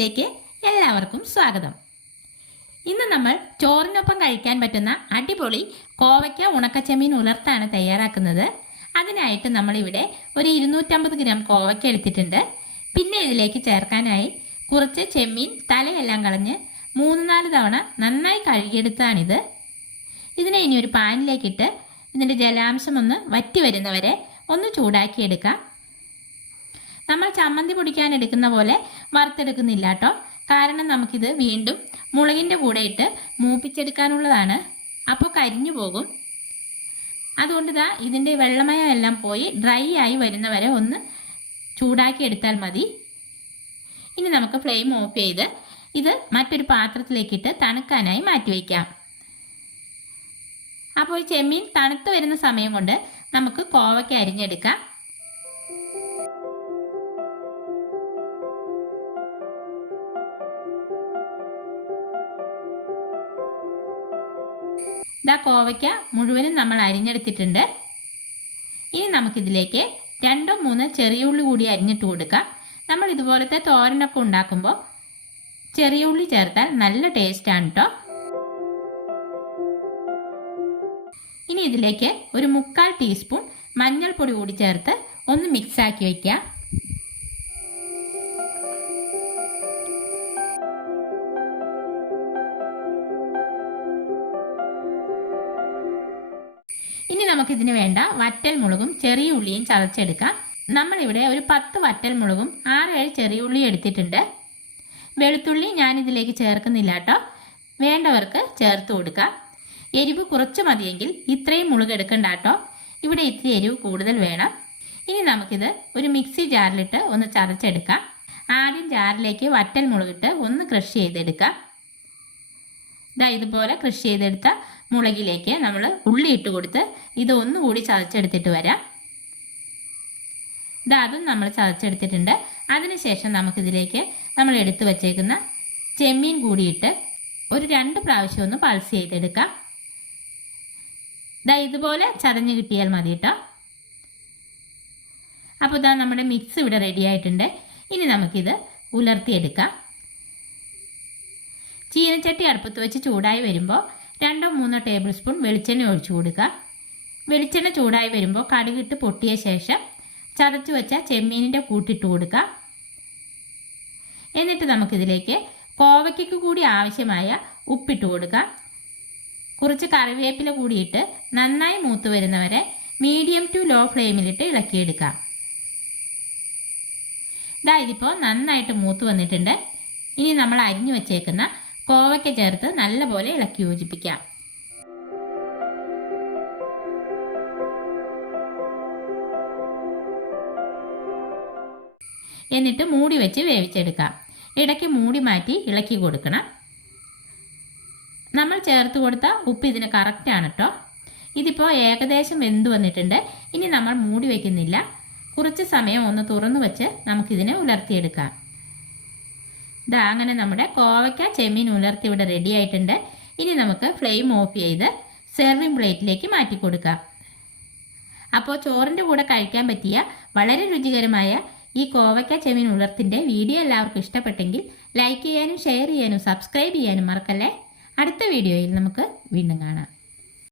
ടിപ്സിലേക്ക് എല്ലാവർക്കും സ്വാഗതം. ഇന്ന് നമ്മൾ ചോറിനൊപ്പം കഴിക്കാൻ പറ്റുന്ന അടിപൊളി കോവയ്ക്ക ഉണക്കച്ചെമ്മീൻ ഉലർത്താണ് തയ്യാറാക്കുന്നത്. അതിനായിട്ട് നമ്മളിവിടെ ഒരു 250 ഗ്രാം കോവയ്ക്ക എടുത്തിട്ടുണ്ട്. പിന്നെ ഇതിലേക്ക് ചേർക്കാനായി കുറച്ച് ചെമ്മീൻ തലയെല്ലാം കളഞ്ഞ് 3-4 തവണ നന്നായി കഴുകിയെടുത്താണിത്. ഇതിനെ ഇനി ഒരു പാനിലേക്കിട്ട് ഇതിൻ്റെ ജലാംശം ഒന്ന് വറ്റി വരുന്നവരെ ഒന്ന് ചൂടാക്കിയെടുക്കാം. നമ്മൾ ചമ്മന്തി പൊടിക്കാൻ എടുക്കുന്ന പോലെ വറുത്തെടുക്കുന്നില്ല കേട്ടോ. കാരണം നമുക്കിത് വീണ്ടും മുളകിൻ്റെ കൂടെ ഇട്ട് മൂപ്പിച്ചെടുക്കാനുള്ളതാണ്. അപ്പോൾ കരിഞ്ഞു പോകും. അതുകൊണ്ട് ഇതിൻ്റെ വെള്ളമയം എല്ലാം പോയി ഡ്രൈ ആയി വരുന്നവരെ ഒന്ന് ചൂടാക്കി എടുത്താൽ മതി. ഇനി നമുക്ക് ഫ്ലെയിം ഓഫ് ചെയ്ത് ഇത് മറ്റൊരു പാത്രത്തിലേക്കിട്ട് തണുക്കാനായി മാറ്റി വയ്ക്കാം. അപ്പോൾ ചെമ്മീൻ തണുത്ത് വരുന്ന സമയം കൊണ്ട് നമുക്ക് കോവയ്ക്ക അരിഞ്ഞെടുക്കാം. കോവയ്ക്ക മുഴുവനും നമ്മൾ അരിഞ്ഞെടുത്തിട്ടുണ്ട്. ഇനി നമുക്കിതിലേക്ക് 2-3 ചെറിയ ഉള്ളി കൂടി അരിഞ്ഞിട്ട് കൊടുക്കാം. നമ്മൾ ഇതുപോലത്തെ തോരനൊക്കെ ഉണ്ടാക്കുമ്പോൾ ചെറിയ ഉള്ളി ചേർത്താൽ നല്ല ടേസ്റ്റാണ് കേട്ടോ. ഇനി ഇതിലേക്ക് ഒരു 3/4 ടീസ്പൂൺ മഞ്ഞൾപ്പൊടി കൂടി ചേർത്ത് ഒന്ന് മിക്സാക്കി വയ്ക്കാം. ഇനി നമുക്കിതിന് വേണ്ട വറ്റൽ മുളകും ചെറിയ ഉള്ളിയും ചതച്ചെടുക്കാം. നമ്മളിവിടെ ഒരു 10 വറ്റൽ മുളകും 6-7 ചെറിയ ഉള്ളി എടുത്തിട്ടുണ്ട്. വെളുത്തുള്ളി ഞാനിതിലേക്ക് ചേർക്കുന്നില്ല കേട്ടോ. വേണ്ടവർക്ക് ചേർത്ത് കൊടുക്കാം. എരിവ് കുറച്ച് മതിയെങ്കിൽ ഇത്രയും മുളക് എടുക്കണ്ട കേട്ടോ. ഇവിടെ ഇത്തിരി എരിവ് കൂടുതൽ വേണം. ഇനി നമുക്കിത് ഒരു മിക്സി ജാറിലിട്ട് ഒന്ന് ചതച്ചെടുക്കാം. ആദ്യം ജാറിലേക്ക് വറ്റൽ മുളകിട്ട് ഒന്ന് ക്രഷ് ചെയ്തെടുക്കാം. ഇതുപോലെ ക്രഷ് ചെയ്തെടുത്ത മുളകിലേക്ക് നമ്മൾ ഉള്ളി ഇട്ട് കൊടുത്ത് ഇത് ഒന്നുകൂടി ചതച്ചെടുത്തിട്ട് വരാം. അതും നമ്മൾ ചതച്ചെടുത്തിട്ടുണ്ട്. അതിനുശേഷം നമുക്കിതിലേക്ക് നമ്മൾ എടുത്തു വച്ചേക്കുന്ന ചെമ്മീൻ കൂടിയിട്ട് ഒരു 2 പ്രാവശ്യം ഒന്ന് പൾസ് ചെയ്തെടുക്കാം. ഇതുപോലെ ചതഞ്ഞ് കിട്ടിയാൽ മതി കേട്ടോ. അപ്പോൾ നമ്മുടെ മിക്സ് ഇവിടെ റെഡി ആയിട്ടുണ്ട്. ഇനി നമുക്കിത് ഉലർത്തിയെടുക്കാം. ചീനച്ചട്ടി അടുപ്പത്ത് വെച്ച് ചൂടായി വരുമ്പോൾ 2-3 ടേബിൾ സ്പൂൺ വെളിച്ചെണ്ണ ഒഴിച്ചു കൊടുക്കുക. വെളിച്ചെണ്ണ ചൂടായി വരുമ്പോൾ കടുകിട്ട് പൊട്ടിയ ശേഷം ചതച്ചു വെച്ച ചെമ്മീനിൻ്റെ കൂട്ടിട്ട് കൊടുക്കുക. എന്നിട്ട് നമുക്കിതിലേക്ക് കോവയ്ക്കയ്ക്ക് കൂടി ആവശ്യമായ ഉപ്പിട്ട് കൊടുക്കുക. കുറച്ച് കറിവേപ്പില കൂടിയിട്ട് നന്നായി മൂത്ത് വരുന്നവരെ മീഡിയം ടു ലോ ഫ്ലെയിമിലിട്ട് ഇളക്കിയെടുക്കാം. ഇതിപ്പോൾ നന്നായിട്ട് മൂത്ത് വന്നിട്ടുണ്ട്. ഇനി നമ്മൾ അരിഞ്ഞു വച്ചേക്കുന്ന കോവയ്ക്ക ചേർത്ത് നല്ലപോലെ ഇളക്കി യോജിപ്പിക്കാം. എന്നിട്ട് മൂടി വെച്ച് വേവിച്ചെടുക്കാം. ഇടയ്ക്ക് മൂടി മാറ്റി ഇളക്കി കൊടുക്കണം. നമ്മൾ ചേർത്ത് കൊടുത്ത ഉപ്പ് ഇതിന് കറക്റ്റാണ് കേട്ടോ. ഇതിപ്പോൾ ഏകദേശം വെന്ത് വന്നിട്ടുണ്ട്. ഇനി നമ്മൾ മൂടി വയ്ക്കുന്നില്ല. കുറച്ച് സമയം ഒന്ന് തുറന്നു വെച്ച് നമുക്കിതിനെ ഉലർത്തിയെടുക്കാം. അങ്ങനെ നമ്മുടെ കോവയ്ക്ക ചെമ്മീൻ ഉലർത്തി ഇവിടെ റെഡി ആയിട്ടുണ്ട്. ഇനി നമുക്ക് ഫ്ലെയിം ഓഫ് ചെയ്ത് സെർവിങ് പ്ലേറ്റിലേക്ക് മാറ്റി കൊടുക്കാം. അപ്പോൾ ചോറിൻ്റെ കൂടെ കഴിക്കാൻ പറ്റിയ വളരെ രുചികരമായ ഈ കോവയ്ക്ക ചെമ്മീൻ ഉലർത്തിൻ്റെ വീഡിയോ എല്ലാവർക്കും ഇഷ്ടപ്പെട്ടെങ്കിൽ ലൈക്ക് ചെയ്യാനും ഷെയർ ചെയ്യാനും സബ്സ്ക്രൈബ് ചെയ്യാനും മറക്കല്ലേ. അടുത്ത വീഡിയോയിൽ നമുക്ക് വീണ്ടും കാണാം.